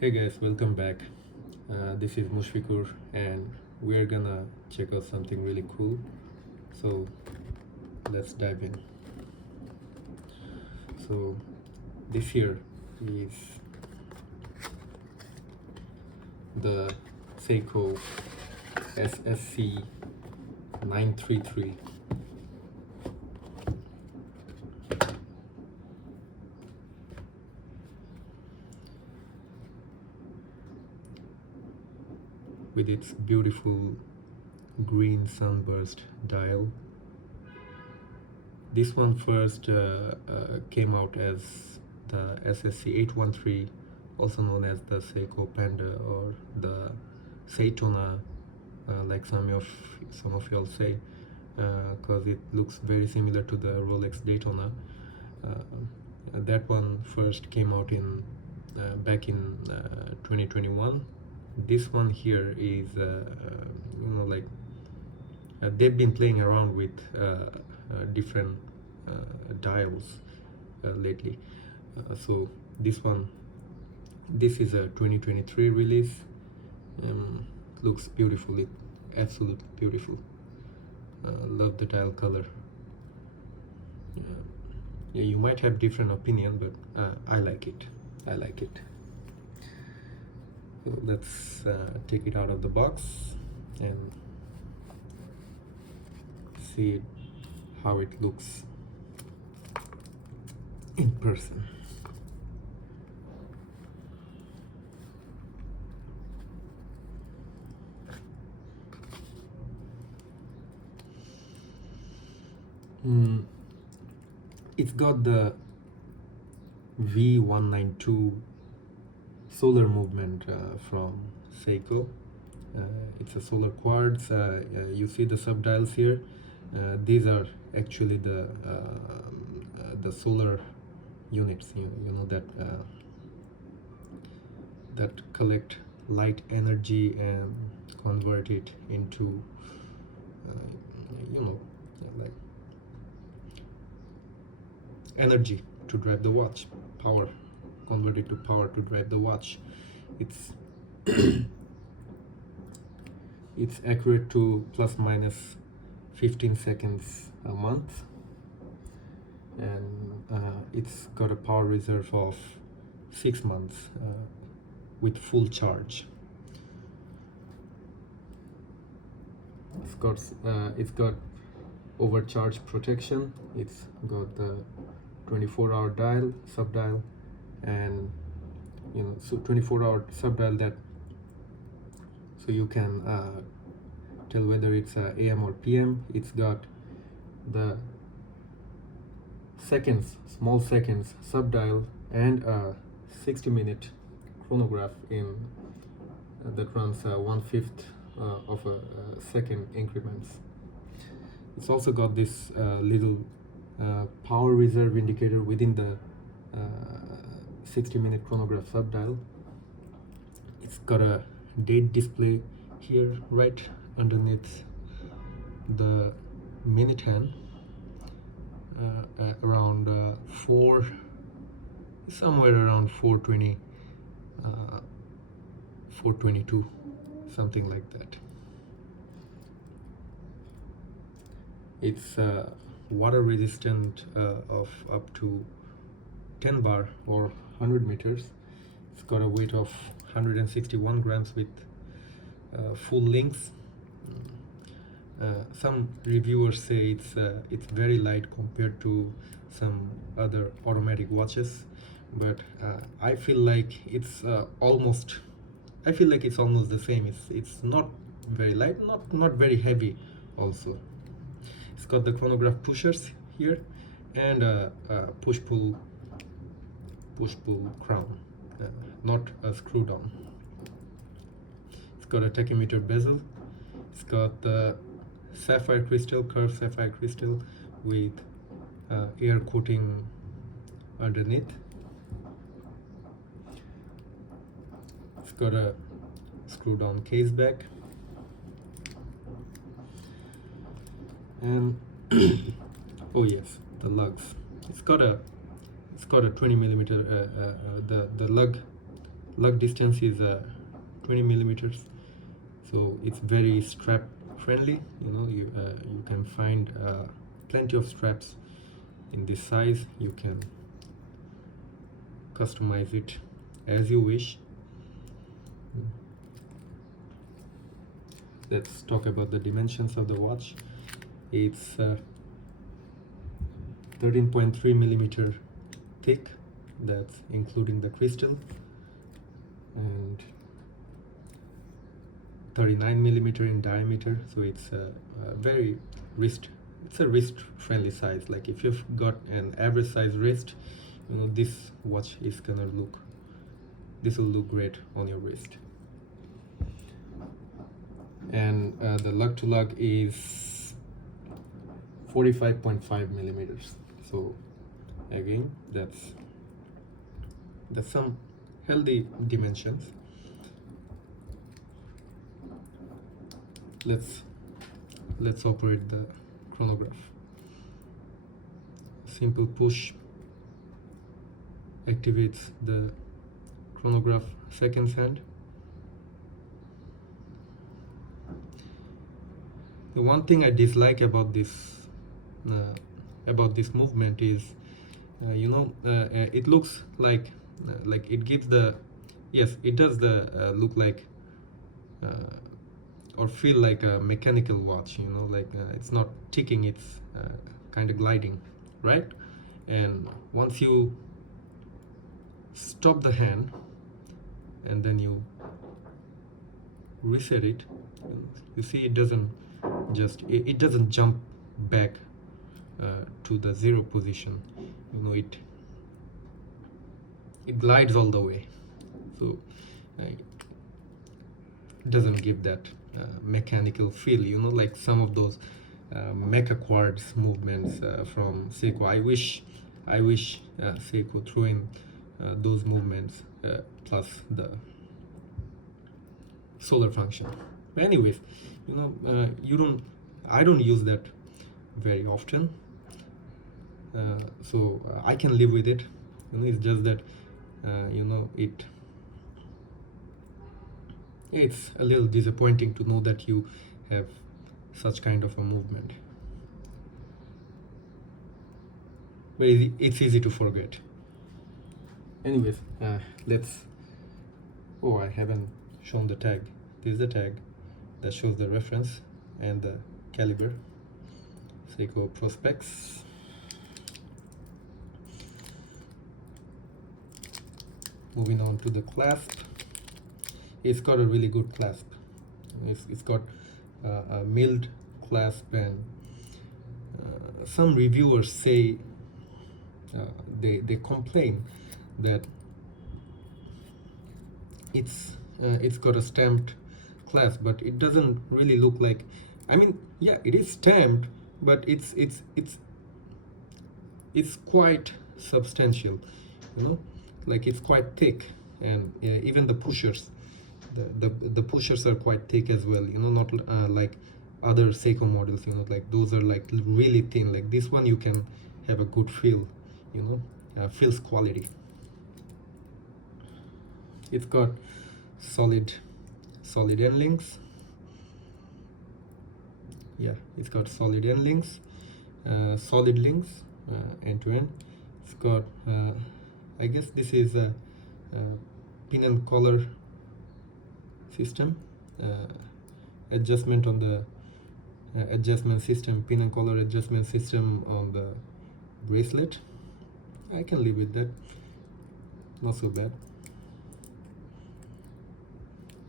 Hey guys, welcome back. This is Mushfikur and we're gonna check out something really cool. So let's dive in. So this here is the Seiko SSC933. With its beautiful green sunburst dial. This one first came out as the SSC813, also known as the Seiko Panda or the Seitona, like some of y'all say, because it looks very similar to the Rolex Daytona. That one first came out in back in 2021. This one here is they've been playing around with different dials lately. So this is a 2023 release. Looks beautiful, absolutely beautiful. Love the dial color. Yeah, you might have different opinion, but I like it. So let's take it out of the box and see how it looks in person. It's got the V192 solar movement from Seiko. It's a solar quartz. You see the subdials here. These are actually the solar units. You know that that collect light energy and convert it into like energy to drive the watch. Power, converted to power to drive the watch. It's it's accurate to plus minus 15 seconds a month, and it's got a power reserve of 6 months with full charge. It's got overcharge protection. It's got the 24-hour dial, subdial, and so 24-hour subdial, that so you can tell whether it's AM or PM. It's got the small seconds subdial, and a 60-minute chronograph in that runs 1/5 of a second increments. It's also got this little power reserve indicator within the 60-minute chronograph subdial. It's got a date display here right underneath the minute hand, around somewhere around 420, 422, something like that. It's water resistant of up to 10 bar or 100 meters. It's got a weight of 161 grams with full links. Some reviewers say it's very light compared to some other automatic watches, but I feel like it's almost the same. It's not very light, not very heavy also. It's got the chronograph pushers here and a push-pull crown, not a screw down. It's got a tachymeter bezel. It's got the sapphire crystal, curved sapphire crystal with air coating underneath. It's got a screw down case back, and oh yes, the lugs. It's got a 20 millimeter the lug lug distance is 20 millimeters, so it's very strap friendly. You know, you can find plenty of straps in this size. You can customize it as you wish. Let's talk about the dimensions of the watch. It's 13.3 millimeter thick, that's including the crystal, and 39 millimeter in diameter, so it's a very wrist friendly size. Like if you've got an average size wrist, you know, this watch is gonna look, this will look great on your wrist. And the lug to lug is 45.5 millimeters, so again that's some healthy dimensions. Let's operate the chronograph. Simple push activates the chronograph seconds hand. The one thing I dislike about this movement is, you know, it looks like it gives the, yes, it does the look like or feel like a mechanical watch, you know, like it's not ticking, it's kind of gliding, right? And once you stop the hand and then you reset it, you see it doesn't it doesn't jump back to the zero position, you know, it glides all the way, so it doesn't give that mechanical feel, you know, like some of those mecha quartz movements from Seiko. I wish Seiko threw in those movements plus the solar function. But anyways, you know, I don't use that very often, so I can live with it. You know, it's just that you know, it's a little disappointing to know that you have such kind of a movement. But it's easy to forget. Anyways, oh, I haven't shown the tag. This is the tag that shows the reference and the caliber. Seiko Prospex. Moving on to the clasp. It's got a really good clasp. It's got a milled clasp, and some reviewers say they complain that it's got a stamped clasp, but it doesn't really look like, I mean, yeah, it is stamped, but it's quite substantial, you know, like it's quite thick, and even the pushers, the pushers are quite thick as well, you know, not like other Seiko models, you know, like those are like really thin. Like this one you can have a good feel, you know, feels quality. It's got solid end links. Yeah, it's got solid end links, solid links end to end. It's got I guess this is a pin and collar system, adjustment on the adjustment system, pin and collar adjustment system on the bracelet. I can live with that, not so bad.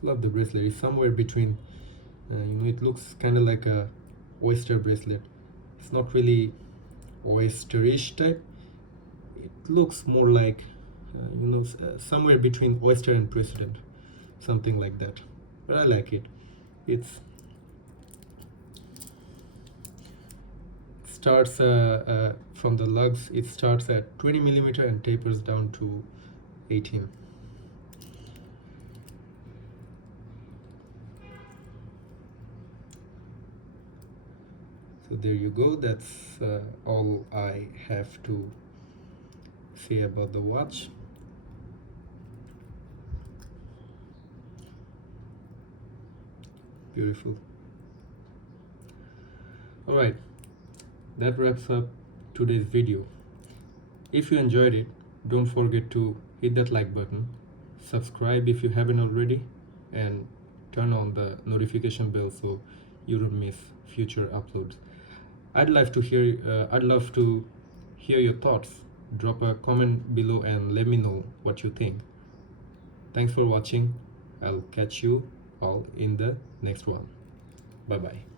Love the bracelet. It's somewhere between, you know, it looks kind of like a oyster bracelet. It's not really oysterish type. It looks more like, you know, somewhere between oyster and president, something like that. But I like it. It's starts from the lugs. It starts at 20 millimeter and tapers down to 18. So there you go. That's all I have to say about the watch. beautiful. Alright, that wraps up today's video. If you enjoyed it, don't forget to hit that like button, subscribe if you haven't already, and turn on the notification bell so you don't miss future uploads. I'd love to hear your thoughts. Drop a comment below and let me know what you think. Thanks for watching. I'll catch you all in the next one. Bye bye.